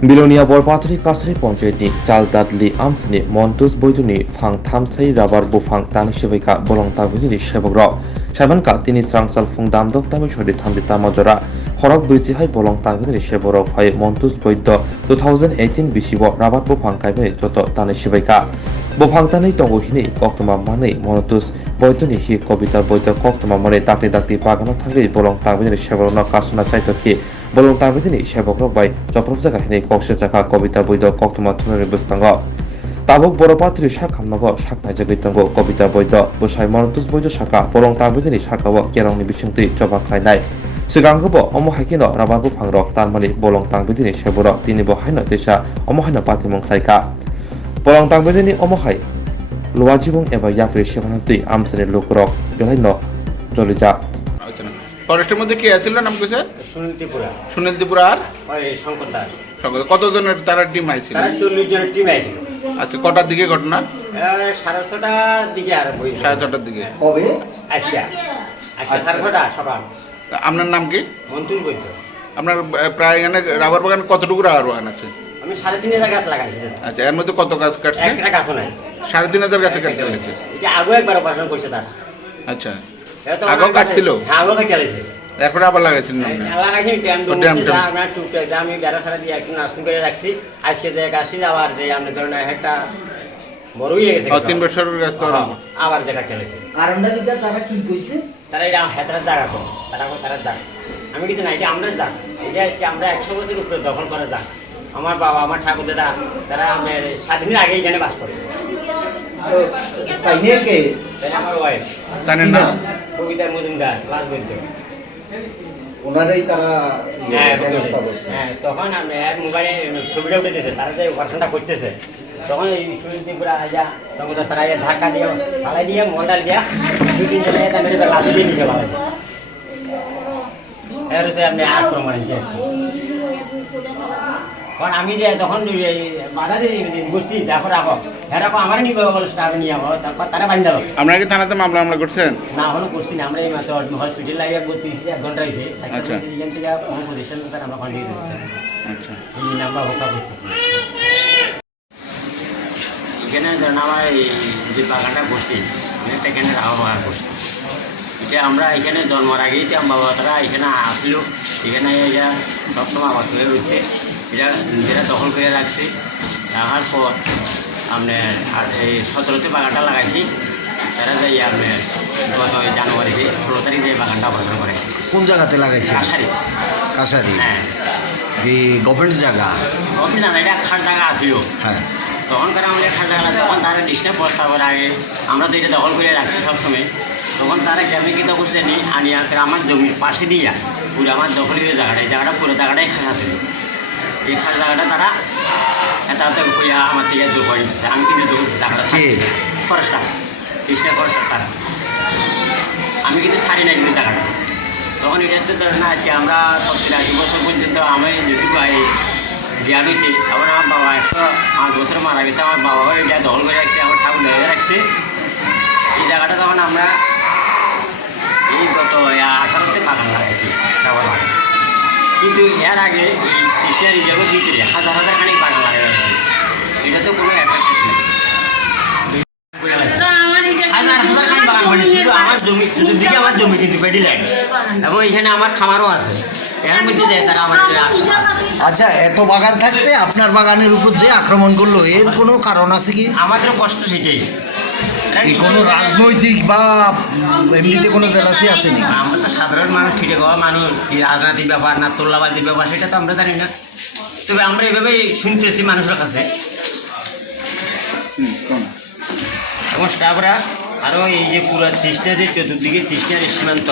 Bilonia Borpatri Kasri Ponjeti, Tal Dadli Amsini, Montus Boyduni, Fang Tamsai Rabar Bufang Tanishivika, Bolong Tavini, Shebogro, Shabanka, Tini Sangsal Fungdam Doctami Shodi Tambita Majora, Horok Brisi Hai Bolong Tavini Sheborok Hai Montus Boydo, 2018 Bishibo, Rabar Bufang Kaibini, Toto Tanishivika. Bufang Tani Tonguhini, Koktuma Mani, Montus, Boyduni Hi, Kobita Boydo, Koktuma Mani, Dati Pagano Tangi, Bolong Tavini Sheborona Kasuna Saitoki. Bolong Tavini Shebogro by Joprobzaka Hini Kokshaka Kobita Boydo Koktuma Tunari Bustango. Tabuk Boropatri Shakamnago, Shaka Jagitango, Kobita Boydo, Bushai Montus Boydo Shaka, Bolong Tavini Shakawa, Kerong Bishunti, Joba Kainai. Sigangobo, Omo Hakino, Rababu Pangrok, Tanmali, Bolong Tavini Sheboro, Tinibo Hino Desha, Omohana Patimon Klaika. Bolong Tavini Omohai, Luajibung Eva Yafri Shevanti, Amsani Lukurok, Jolino, Jolija. ফরেস্টের মধ্যে কে আছিল নাম কইছে সুনীল ত্রিপুরা আর শঙ্কর দাস কতজনের তারা team আইছিল? 40 জনের team আইছিল। আচ্ছা, কটার দিকে ঘটনা? 6:30টার দিকে আর 6:30টার দিকে। কবে? আজকে 6:30 সকাল। আপনার নাম কি? মন্তুল বৈদ্য। আপনার প্রায় এখানে রাবার বাগান কতটুকু রাবার বাগান আছে? আমি 3,500 গাছ লাগাইছি। আচ্ছা, এর মধ্যে কত গাছ কাটছে? একটা গাছও নাই। 3,500 গাছ কাটতে হয়েছে। এটা আগে একবার অপারেশন করছে তারা। আচ্ছা, আগেও কাটছিল? হ্যাঁ, আগেও কাটছে। এরপরে আবার লাগাইছিলেন আপনি? লাগাইছি আমরা টুকটাক আমি বেড়া ছাড়া দিয়ে একটু নার্সিং করে রাখছি। আজকে যে গাছটি আবার যে আপনি ধরেন একটা বড় হয়ে গেছে। 3 বছরের গাছ তো আবার যে কাটছে। কারণটা কি তারা কি কইছে? তারা এটা হেতারা জায়গা তো তারা জায়গা। আমি কিছু না, এটা আমরা যাক। এটা আজকে আমরা 100 বছরের উপরে দখল করে যাক। আমার বাবা, আমার ঠাকুর দাদা, তারা আমার স্বাধীনের আগে এখানে বাস করে। তাই নিয়ে কে? তাই আমার ওয়াইফ। তার নাম কবিতা মজুমদার, ক্লাস বলতে। ওনারাই তারা ব্যবস্থা করছে। হ্যাঁ, তখন আমি মোবাইলে ছবিটা উঠেছে, তারা যে অপারেশনটা করতেছে, তখন এই সুনীল ত্রিপুরা আইয়া তখন তারা ধাক্কা দিয়ে ফালাই দিয়ে মন্ডাল দিয়া 2-3 জনে এটা মেরে লাঠি দিয়ে নিচে ফালাইছে। এর হচ্ছে আপনি আক্রমণ হয়েছে। কারণ আমি যে তখন বাধা দিয়ে বসছি, দেখো রাখো এরকম আমার নিয়ে বলো স্টাফ নিয়ে আমার তারপর তারা বান্ধব। আপনারা কি থানাতে মামলা করছেন? না, এখনো করছি না। আমরা এই মাসে হসপিটাল লাগিয়ে 1 ঘন্টা হয়েছে। আচ্ছা, এখান থেকে কোনো পজিশন তার আমরা ওখানে দিয়ে দিচ্ছি। আচ্ছা, এই নাম্বার ভোক্তা করতেছি। এখানে ধরেন আমার এই যে বাগানটা করছি, এখানে রাহা বাগান করছি। এটা আমরা এখানে জন্মার আগেই আমার বাবা তারা এখানে আসলো। এখানে এটা সবসময় আবাদ হয়ে রয়েছে। যেটা দখল করে রাখছি। রাখার পর আপনার এই 17তে বাগানটা লাগাইছি। তারা যাই আপনার গত জানুয়ারিতে 16 তারিখ যে বাগানটা অপারেশন করে। কোন জায়গাতে লাগাইছে? কাছারি। হ্যাঁ, এই গভর্নমেন্ট জায়গা? গভর্নমেন্ট না, এটা খাট জায়গা আসিল। হ্যাঁ, তখনকার আমাদের খাট জায়গা, তখন তারা ডিস্টার্ব প্রস্তাবের আগে আমরা তো এটা দখল করে রাখছি সবসময়। তখন তারা গ্রামে কী করছে নি আনি আমার জমির পাশে দিয়ে পুরো আমার দখলীয় জায়গাটা, এই জায়গাটা পুরো জায়গাটাই খাস আছে। এই খাস জায়গাটা তারা তাতে কইয়া আমার থেকে যোগ হয়ে গেছে। আমি কিন্তু জায়গাটা ফরেস্টার, ডিস্টার্ব ফরেস্টার তারা। আমি কিন্তু ছাড়ি নাই কিন্তু জায়গাটা। তখন এটাতে ধরেন না, আজকে আমরা 70-80 বছর পর্যন্ত আমি যেটুকু জ্ঞান হয়েছি। আবার আমার বাবা 105 বছর মারা গেছে। আমার বাবা এটা দখল করে রাখছে, আমার ঠাকুর ধরে রাখছে এই জায়গাটা। তখন আমরা এই গত 18তে বাগান লাগাইছি রাবার বাগান। কিন্তু এর আগে এই কৃষ্ণা রিজার্ভের ভিতরে হাজার খানিক বাগান লাগাই রাখছি। এটা তো কোনো এফেক্ট নেই। হাজার খানিক বাগান হয়নি, শুধু আমার জমি, চতুর্দিকে আমার জমি কিন্তু পেডি ল্যান্ড, এবং এখানে আমার খামারও আছে। এর মধ্যে যায় তারা আমাদের। আচ্ছা, এত বাগান থাকতে আপনার বাগানের উপর যে আক্রমণ করলো, এর কোনো কারণ আছে কি? আমাদের কষ্ট সেটাই। কোনো রাজনৈতিক বা এমনিতে কোনো জেলাসি আছে নাকি? আমরা তো সাধারণ মানুষ, খেটে খাওয়া মানুষ, কি রাজনৈতিক ব্যাপার না তোল্লাবাজির ব্যাপার সেটা তো আমরা জানি না। তবে আমরা এভাবেই শুনতেছি মানুষের কাছে। এবং স্টাফরা আরও এই যে পুরো তৃষ্ণা যে চতুর্দিকে তৃষ্ণার সীমান্ত,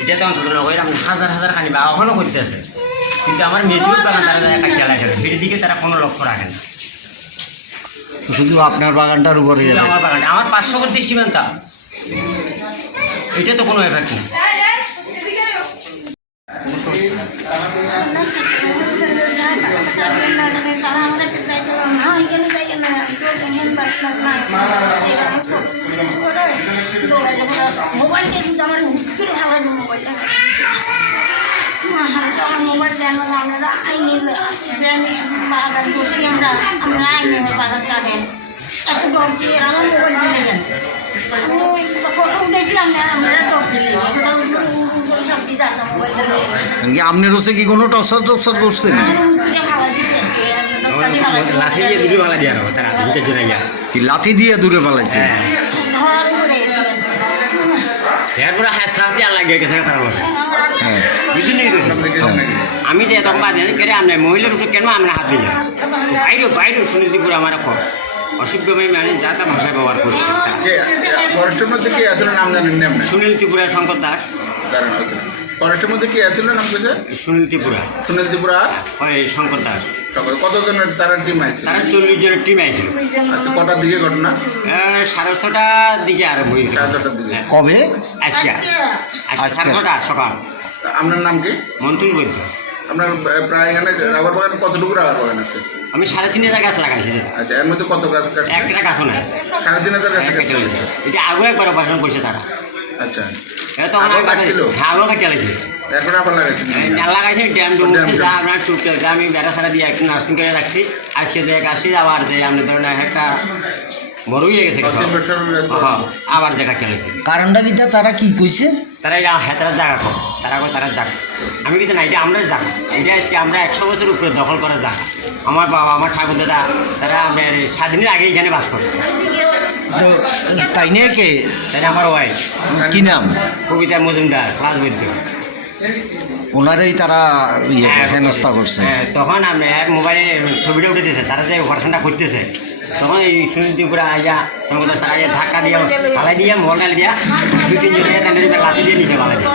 এটা তো অন্তত নগরের আমরা হাজার খানি বা এখনও করতেছে। কিন্তু আমার মেজুর বাগান তারা একটা জ্বালায় খেলে, সেটির দিকে তারা কোনো লক্ষ্য রাখে না। শুধু আপনার বাগানটার উপরে? আমার বাগানটা, আমার 500 সীমান্ত, এটা তো কোনো এফেক্ট নেই। মোবাইল আমার মোবাইল দেন আপনারা আইনে বাগান বসি আমরা আইনে বাগান কাটেন এত ডর দিয়ে আমার মোবাইল দিলে কেন আমি ফটো উঠেছিলাম না আপনারা ডর দিলে সব কিছু আছে মোবাইল দিলে আপনার হচ্ছে কি কোনো টর্চার করছেন? আমার উঠে খাওয়া দিচ্ছে লাঠি দিয়ে দুটো বালা দিয়ে রাখো তারা ভিতর জন্য গিয়া কি লাথি দিয়ে দূরে পালাইছে? ধরার উপরে এরপরে হাসি আর লাগিয়ে গেছে তার মধ্যে হ্যাঁ বুঝলি আমি যে তখন বাদ করে আমরা মহিলার উপরে কেন আমরা হাত দিলাম বাইরে সুনীতিপুর আমার অসুখভাবে মানে যা তা ভাষায় ব্যবহার করছি ফরেস্টের মধ্যে কে আছিল নাম জানেন না আপনি? সুনীল ত্রিপুরার শঙ্কর দাস কারণ ফরেস্টের মধ্যে কে আছিল নাম কইছে? সুনীল ত্রিপুরা সুনীল ত্রিপুরা আর হয় শঙ্কর দাস কতজনের তারা টিম আছে? তারা 40 জনের টিম আসছিল আচ্ছা, কটার দিকে ঘটনা? 6:30টার দিকে আরম্ভ হয়েছে 6:30টার দিকে। কবে? আজকে আজকে। 6:30 সকাল আপনার নাম কি? মন্ত্রী বলতো আপনার প্রায় এখানে রাবার বাগানে কতটুকু রাবার বাগান আছে? আমি 3,500 গাছ লাগাইছি আচ্ছা, এর মধ্যে কত গাছ কাটছে? একটা গাছও নাই 3,500 গাছ একটা কাটছে। হয়েছে এটা আগে একবার অপারেশন করছে তারা আচ্ছা, এটা তখন আগেও কাটছিল? হ্যাঁ আগেও কাটে লাগছে এখন আবার লাগাইছেন? লাগাইছে ড্যাম ডুমছে ড্যাম। যা আপনার টুকটাক যা আমি বেড়া সারা দিয়ে একটু নার্সিং করে রাখছি আজকে যে আসছি আবার যে আপনি ধরেন একটা বড় হয়ে গেছে কিছু। 3 বছর হ্যাঁ, আবার যে কাটে লাগছে কারণটা কি তারা কি কইছে? তারা এটা হ্যাঁ তারা জাগা কর তারা যাক আমি কিছু না এটা আমরা যাক এটা আজকে আমরা 100 বছর উপরে দখল করা যাক আমার বাবা আমার ঠাকুর দাদা তারা স্বাধীনের আগে এখানে বাস করে তো তাই নিয়ে কে? তাই আমার ওয়াইফ কি নাম? কবিতা মজুমদার ক্লাস বলতে ওনারাই তারা হেনস্থা করছে। তখন আমি মোবাইলে ছবিটা উঠে দিয়েছে তারা যে অপারেশনটা করতেছে তখন এই সুনীল ত্রিপুরা আইয়া সঙ্গে তারা ধাক্কা দিয়ে ফালাই দিয়ে মোবাইল দিয়া 2-3 জনে তাদের লাঠি দিয়ে নিচে ফালাই দিয়ে